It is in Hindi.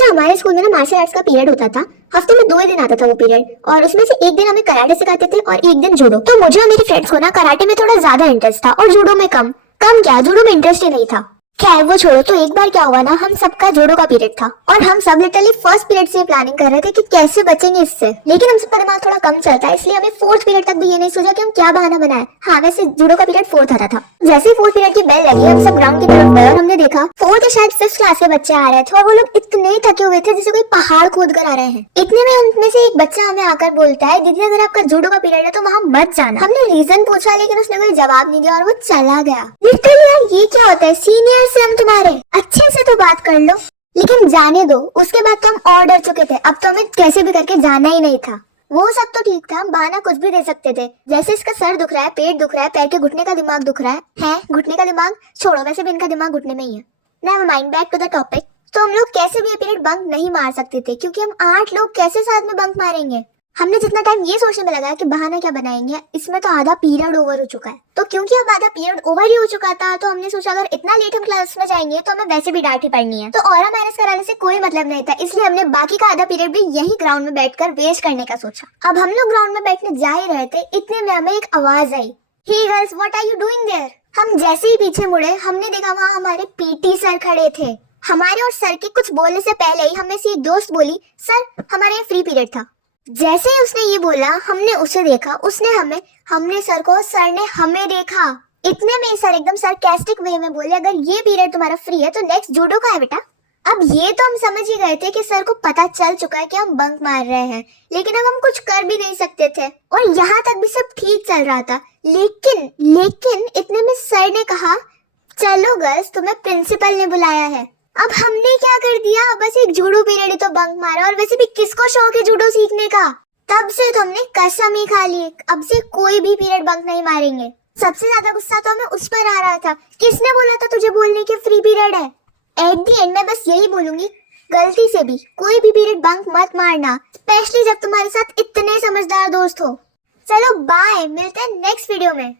अच्छा, हमारे स्कूल में ना मार्शल आर्ट्स का पीरियड होता था। हफ्ते में 2 ही दिन आता था वो पीरियड, और उसमें से एक दिन हमें कराटे सिखाते थे और एक दिन जूडो। तो मुझे और मेरी फ्रेंड्स को ना कराटे में थोड़ा ज्यादा इंटरेस्ट था और जूडो में कम। कम क्या, जूडो में इंटरेस्ट ही नहीं था। खैर वो छोड़ो। तो एक बार क्या हुआ ना, हम सबका जूडो का पीरियड था और हम सब लिटरली फर्स्ट पीरियड से प्लानिंग कर रहे थे कि कैसे बचेंगे इससे। लेकिन हम सबका दिमाग थोड़ा कम चलता है, इसलिए हमें फोर्थ पीरियड तक भी ये नहीं सोचा कि हम क्या बहाना बनाए। हाँ, वैसे जूडो का पीरियड फोर्थ आता था। जैसे ही फोर्थ पीरियड की बेल लगी, हम सब ग्राउंड की तरफ गए और हमने देखा फोर्थ या शायद फिफ्थ क्लास के बच्चे आ रहे थे और वो लोग इतने थके हुए थे जैसे कोई पहाड़ खोद कर आ रहे हैं। इतने में उनमें से एक बच्चा हमें आकर बोलता है, दीदी अगर आपका जूडो का पीरियड है तो वहाँ मत जाना। हमने रीजन पूछा लेकिन उसने कोई जवाब नहीं दिया और वो चला गया। लिटरली यार, ये क्या होता है, सीनियर से हम तुम्हारे अच्छे से तो बात कर लो। लेकिन जाने दो, उसके बाद तो हम और डर चुके थे। अब तो हमें कैसे भी करके जाना ही नहीं था। वो सब तो ठीक था, हम बहाना कुछ भी दे सकते थे, जैसे इसका सर दुख रहा है, पेट दुख रहा है, पैर के घुटने का दिमाग दुख रहा है घुटने का दिमाग छोड़ो, वैसे भी इनका दिमाग घुटने में ही है। Never mind, back to the topic. तो हम लोग कैसे भी ये पीरियड बंक नहीं मार सकते थे, क्योंकि हम 8 लोग कैसे साथ में बंक मारेंगे। हमने जितना टाइम ये सोचने में लगाया कि बहाना क्या बनाएंगे, इसमें तो आधा पीरियड ओवर हो चुका है। तो क्योंकि अब आधा पीरियड ओवर ही हो चुका था, तो हमने सोचा अगर इतना लेट हम क्लास में जाएंगे तो हमें वैसे भी डांट ही पड़नी है, तो ऑरा माइनस कराने से कोई मतलब नहीं था। इसलिए हमने बाकी का आधा पीरियड भी यही ग्राउंड में बैठकर वेस्ट करने का सोचा। अब हम लोग ग्राउंड में बैठने जा ही रहे थे, इतने में हमें एक आवाज आई, hey girls what are you doing there. हम जैसे ही पीछे मुड़े, हमने देखा वहाँ हमारे पीटी सर खड़े थे। हमारे और सर के कुछ बोलने से पहले ही हमें से एक दोस्त बोली, सर हमारे फ्री पीरियड था। जैसे ही उसने ये बोला, हमने उसे देखा, उसने हमें, हमने सर को, सर ने हमें देखा। इतने में सर एकदम सरकास्टिक वे में बोले, अगर ये पीरियड तुम्हारा फ्री है तो नेक्स्ट जूडो का है बेटा। अब ये तो हम समझ ही गए थे कि सर को पता चल चुका है कि हम बंक मार रहे हैं, लेकिन अब हम कुछ कर भी नहीं सकते थे और यहाँ तक भी सब ठीक चल रहा था। लेकिन इतने में सर ने कहा, चलो गर्ल्स तुम्हें प्रिंसिपल ने बुलाया है। अब हमने क्या कर दिया, बस एक जूडो पीरियड ही तो बंक मारा, और वैसे भी किसको शौक है जूडो सीखने का। तब से तो हमने कसम ही खा ली, अब से कोई भी पीरियड बंक नहीं मारेंगे। सबसे ज्यादा गुस्सा तो हमें उस पर आ रहा था, किसने बोला था तुझे बोलने के फ्री पीरियड है। एट दी एंड में बस यही बोलूंगी, गलती से भी कोई भी पीरियड बंक मत मारना, स्पेशली जब तुम्हारे साथ इतने समझदार दोस्त हो। चलो बाय, मिलते हैं नेक्स्ट वीडियो में।